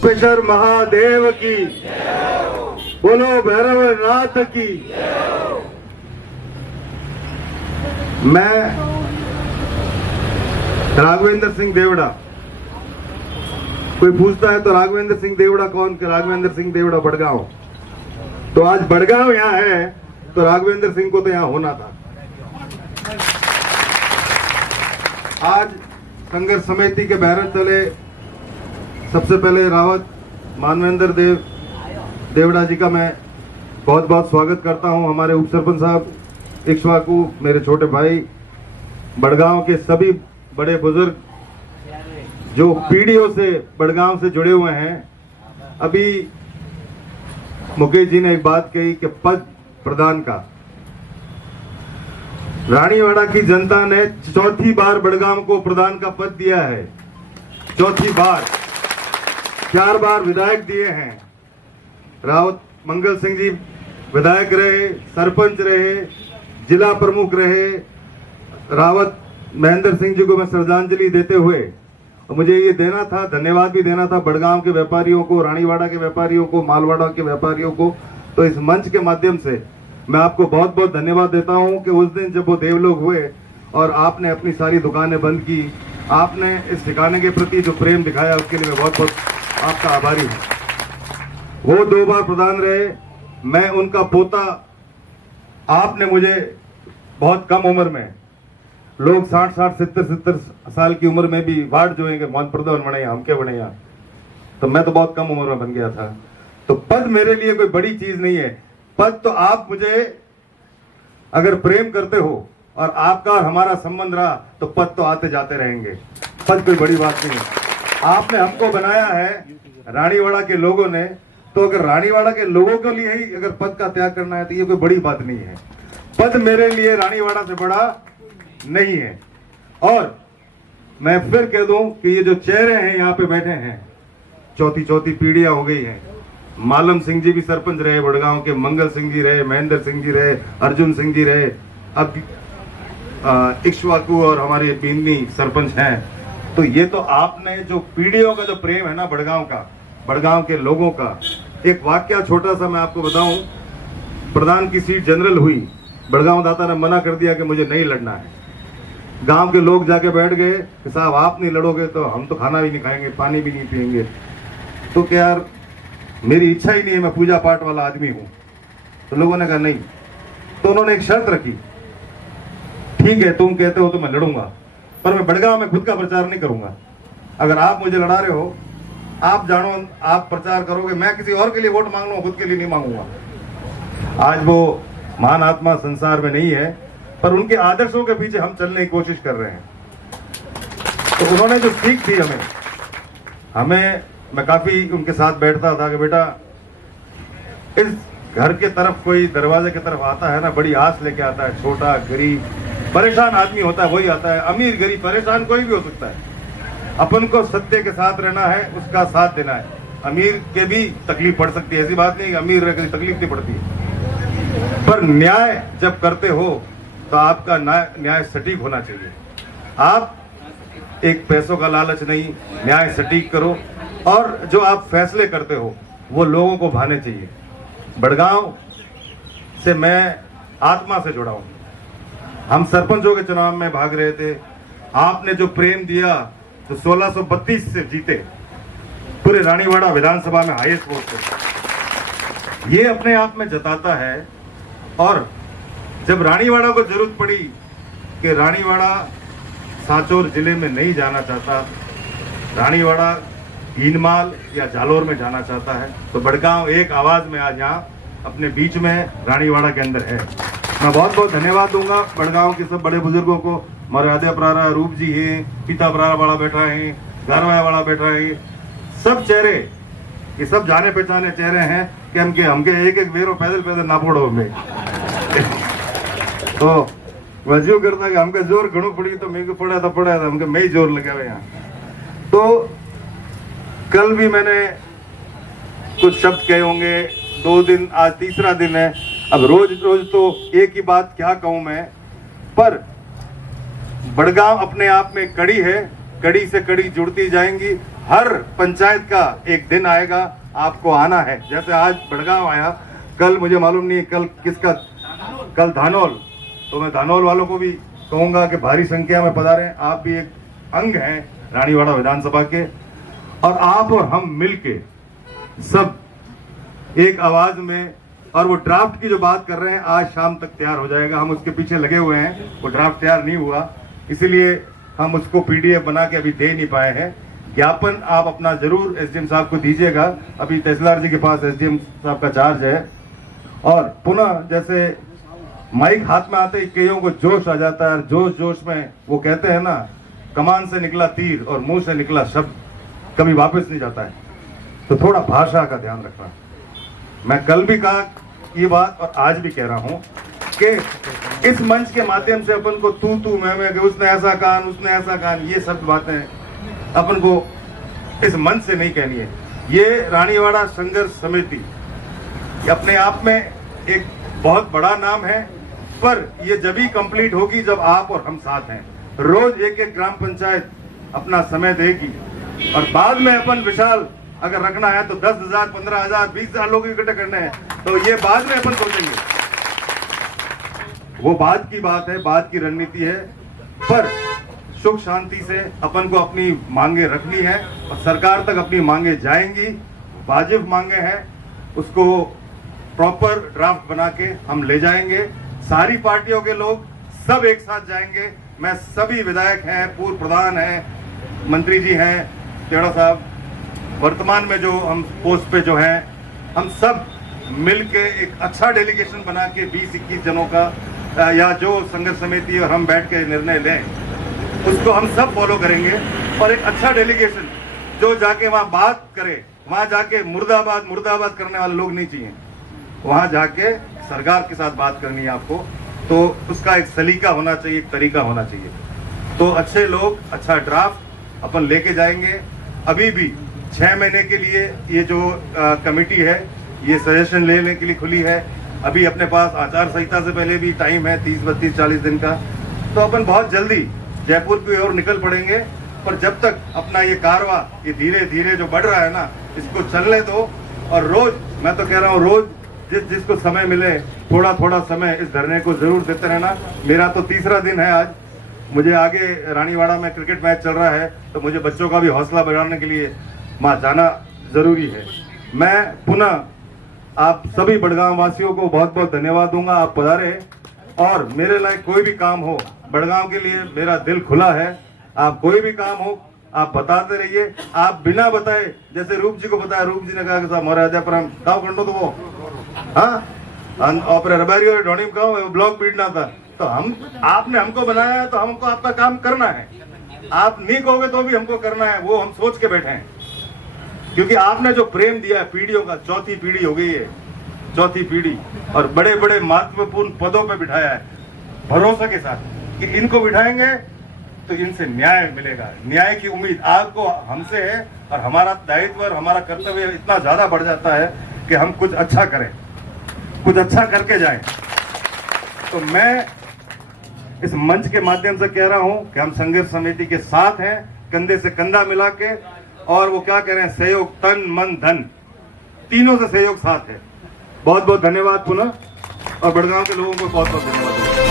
गुप्तेश्वर महादेव की, बोलो भैरवनाथ की। मैं राघवेंद्र सिंह देवड़ा, कोई पूछता है तो राघवेंद्र सिंह देवड़ा कौन? कि राघवेंद्र सिंह देवड़ा बड़गांव। तो आज बड़गांव यहाँ है तो राघवेंद्र सिंह को तो यहाँ होना था। आज संघर्ष समिति के बैनर तले सबसे पहले रावत मानवेंद्र देवड़ा जी का मैं बहुत बहुत स्वागत करता हूं। हमारे उप सरपंच साहब, इक्ष्वाकु, मेरे छोटे भाई, बड़गांव के सभी बड़े बुजुर्ग जो पीढ़ियों से बड़गांव से जुड़े हुए हैं। अभी मुकेश जी ने एक बात कही कि पद प्रदान का, रानीवाड़ा की जनता ने चौथी बार बड़गांव को प्रधान का पद दिया है। चौथी बार, 4 बार विधायक दिए हैं। रावत मंगल सिंह जी विधायक रहे, सरपंच रहे, जिला प्रमुख रहे। रावत महेंद्र सिंह जी को मैं श्रद्धांजलि देते हुए और मुझे ये देना था, धन्यवाद भी देना था बड़गांव के व्यापारियों को, रानीवाड़ा के व्यापारियों को, मालवाड़ा के व्यापारियों को। तो इस मंच के माध्यम से मैं आपको बहुत बहुत धन्यवाद देता हूं कि उस दिन जब वो देवलोक हुए और आपने अपनी सारी दुकानें बंद की, आपने इस ठिकाने के प्रति जो प्रेम दिखाया उसके लिए मैं बहुत बहुत आपका आभारी हूं। वो 2 बार प्रधान रहे, मैं उनका पोता। आपने मुझे बहुत कम उम्र में, लोग 60-60, 70-70 साल की उम्र में भी वार्ड जो है मन प्रधान बने, हमके बने यहाँ, तो मैं तो बहुत कम उम्र में बन गया था। तो पद मेरे लिए कोई बड़ी चीज नहीं है। पद तो आप मुझे अगर प्रेम करते हो और आपका और हमारा संबंध रहा तो पद तो आते जाते रहेंगे। पद कोई बड़ी बात नहीं है। आपने हमको बनाया है रानीवाड़ा के लोगों ने, तो अगर रानीवाड़ा के लोगों के लिए ही अगर पद का त्याग करना है तो ये कोई बड़ी बात नहीं है। पद मेरे लिए रानीवाड़ा से बड़ा नहीं है। और मैं फिर कह दूं कि ये जो चेहरे हैं यहाँ पे बैठे हैं, चौथी पीढ़ियां हो गई हैं। मालम सिंह जी भी सरपंच रहे बड़गांव के, मंगल सिंह जी रहे, महेंद्र सिंह जी रहे, अर्जुन सिंह जी रहे, अब इक्ष्वाकु और हमारे बींदनी सरपंच हैं। तो ये तो आपने जो पीढ़ियों का जो प्रेम है ना बड़गांव का, बड़गांव के लोगों का। एक वाक्य छोटा सा मैं आपको बताऊं। प्रधान की सीट जनरल हुई, बड़गांव दाता ने मना कर दिया कि मुझे नहीं लड़ना है। गांव के लोग जाके बैठ गए कि साहब आप नहीं लड़ोगे तो हम तो खाना भी नहीं खाएंगे, पानी भी नहीं पिएंगे। तो क्या यार, मेरी इच्छा ही नहीं है, मैं पूजा पाठ वाला आदमी हूं। तो लोगों ने कहा नहीं। तो उन्होंने एक शर्त रखी, ठीक है तुम कहते हो तो मैं लड़ूंगा, पर मैं बड़गांव में खुद का प्रचार नहीं करूंगा। अगर आप मुझे लड़ा रहे हो, आप जानो, आप प्रचार करोगे, मैं किसी और के लिए वोट मांग लूंगा, खुद के लिए नहीं मांगूंगा। आज वो महान आत्मा संसार में नहीं है, पर उनके आदर्शों के पीछे हम चलने की कोशिश कर रहे हैं। तो उन्होंने जो सीख दी हमें मैं काफी उनके साथ बैठता था कि बेटा, इस घर के तरफ कोई दरवाजे की तरफ आता है ना, बड़ी आस लेके आता है। छोटा गरीब परेशान आदमी होता है वही आता है, अमीर गरीब परेशान कोई भी हो सकता है। अपन को सत्य के साथ रहना है, उसका साथ देना है। अमीर के भी तकलीफ पड़ सकती है, ऐसी बात नहीं कि अमीर रह के तकलीफ नहीं पड़ती, पर न्याय जब करते हो तो आपका न्याय सटीक होना चाहिए। आप एक पैसों का लालच नहीं, न्याय सटीक करो, और जो आप फैसले करते हो वो लोगों को भाने चाहिए। बड़गांव से मैं आत्मा से जुड़ा हूं। हम सरपंचों के चुनाव में भाग रहे थे, आपने जो प्रेम दिया, तो 1632 से जीते पूरे रानीवाड़ा विधानसभा में हाईएस्ट वोट थे। ये अपने आप में जताता है। और जब रानीवाड़ा को जरूरत पड़ी कि रानीवाड़ा सांचौर जिले में नहीं जाना चाहता, रानीवाड़ा हीनमाल या जालोर में जाना चाहता है, तो बड़गांव एक आवाज में आज यहाँ अपने बीच में रानीवाड़ा के अंदर है। मैं बहुत बहुत धन्यवाद दूंगा बड़गांव के सब बड़े बुजुर्गों को। हमारे आद्या प्रारा रूप जी है, पिता प्रारा वाला बैठा है, गारवाया वाला बैठा है, सब चेहरे, ये सब जाने पहचाने चेहरे हैं कि हमके एक वेरो पैदल ना पड़ो हमें। तो वजू करता कि हमके जोर घणो पड़ी तो मेरे को पड़ा था हमके मैं ही जोर लगा यहाँ। तो कल भी मैंने कुछ शब्द कहे होंगे, 2 दिन, आज तीसरा दिन है। अब रोज रोज तो एक ही बात क्या कहूं मैं, पर बड़गांव अपने आप में कड़ी है कड़ी से कड़ी जुड़ती जाएंगी। हर पंचायत का एक दिन आएगा, आपको आना है। जैसे आज बड़गांव आया, कल मुझे मालूम नहीं कल किसका, कल धानोल, तो मैं धानोल वालों को भी कहूंगा कि भारी संख्या में पधारें। आप भी एक अंग हैं रानीवाड़ा विधानसभा के, और आप और हम मिलके सब एक आवाज में, और वो ड्राफ्ट की जो बात कर रहे हैं आज शाम तक तैयार हो जाएगा। हम उसके पीछे लगे हुए हैं, वो ड्राफ्ट तैयार नहीं हुआ, इसीलिए हम उसको पीडीएफ बना के अभी दे नहीं पाए हैं। ज्ञापन आप अपना जरूर एसडीएम साहब को दीजिएगा, अभी तहसीलदार जी के पास एसडीएम साहब का चार्ज है। और पुनः जैसे माइक हाथ में आते ही कईयों को जोश आ जाता है, और जोश जोश में वो कहते हैं ना, कमान से निकला तीर और मुंह से निकला शब्द कभी वापस नहीं जाता है, तो थोड़ा भाषा का ध्यान रखना। मैं कल भी कहा ये बात और आज भी कह रहा हूं कि इस मंच के माध्यम से अपन को तू मैं कि उसने ऐसा कहा, उसने ऐसा कहा, ये सब बातें अपन को इस मंच से नहीं कहनी है। ये रानीवाड़ा संघर्ष समिति अपने आप में एक बहुत बड़ा नाम है, पर ये जब ही कंप्लीट होगी जब आप और हम साथ हैं। रोज एक एक ग्राम पंचायत अपना समय देगी, और बाद में अपन विशाल अगर रखना है तो 10,000, 15,000, 20,000 लोग इकट्ठे करने हैं, तो ये बाद में अपन सोचेंगे, वो बाद की बात है, बाद की रणनीति है। पर सुख शांति से अपन को अपनी मांगे रखनी है, और सरकार तक अपनी मांगे जाएंगी। वाजिब मांगे हैं, उसको प्रॉपर ड्राफ्ट बना के हम ले जाएंगे। सारी पार्टियों के लोग सब एक साथ जाएंगे। मैं सभी विधायक हैं, पूर्व प्रधान हैं, मंत्री जी हैं, चेड़ा साहब, वर्तमान में जो हम पोस्ट पे जो हैं, हम सब मिलके एक अच्छा डेलीगेशन बना के 20-21 जनों का या जो संघर्ष समिति और हम बैठ के निर्णय लें, उसको हम सब फॉलो करेंगे। और एक अच्छा डेलीगेशन जो जाके वहां बात करे, वहां जाके मुर्दाबाद मुर्दाबाद करने वाले लोग नहीं चाहिए, वहां जाके सरकार के साथ बात करनी है आपको, तो उसका एक सलीका होना चाहिए, एक तरीका होना चाहिए। तो अच्छे लोग, अच्छा ड्राफ्ट अपन लेके जाएंगे। अभी भी 6 महीने के लिए ये जो कमेटी है ये सजेशन लेने के लिए खुली है। अभी अपने पास आचार संहिता से पहले भी टाइम है 30, 32, 40 दिन का, तो अपन बहुत जल्दी जयपुर की ओर निकल पड़ेंगे। पर जब तक अपना ये कारवा ये धीरे धीरे जो बढ़ रहा है ना, इसको चलने दो। और रोज, मैं तो कह रहा हूँ, रोज जिसको समय मिले थोड़ा थोड़ा समय इस धरने को जरूर देते रहना। मेरा तो 3रा दिन है आज, मुझे आगे रानीवाड़ा में क्रिकेट मैच चल रहा है, तो मुझे बच्चों का भी हौसला बढ़ाने के लिए वहाँ जाना जरूरी है। मैं पुनः आप सभी बड़गांव वासियों को बहुत बहुत धन्यवाद दूंगा, आप पधारे। और मेरे लायक कोई भी काम हो, बड़गांव के लिए मेरा दिल खुला है। आप कोई भी काम हो आप बताते रहिए, आप बिना बताए, जैसे रूप जी को बताया, रूप जी ने कहा कि साहब मोरे आजा पर हम काव करनो तो वो हाँ और रबारी और ढोनी का ब्लॉग पीटना था, तो हम आपने हमको बनाया है तो हमको आपका काम करना है। आप नहीं कहोगे तो भी हमको करना है, वो हम सोच के बैठे हैं। क्योंकि आपने जो प्रेम दिया पीढ़ियों का, 4थी पीढ़ी हो गई है, 4थी पीढ़ी, और बड़े बड़े महत्वपूर्ण पदों पे बिठाया है भरोसे के साथ कि इनको बिठाएंगे तो इनसे न्याय मिलेगा। न्याय की उम्मीद आपको हमसे है, और हमारा दायित्व और हमारा कर्तव्य इतना ज्यादा बढ़ जाता है कि हम कुछ अच्छा करें, कुछ अच्छा करके जाएं। तो मैं इस मंच के माध्यम से कह रहा हूं कि हम संघर्ष समिति के साथ हैं, कंधे से कंधा मिला के। और वो क्या कह रहे हैं, सहयोग तन मन धन, तीनों से सहयोग साथ है। बहुत बहुत धन्यवाद पुनः, और बड़गांव के लोगों को बहुत बहुत धन्यवाद।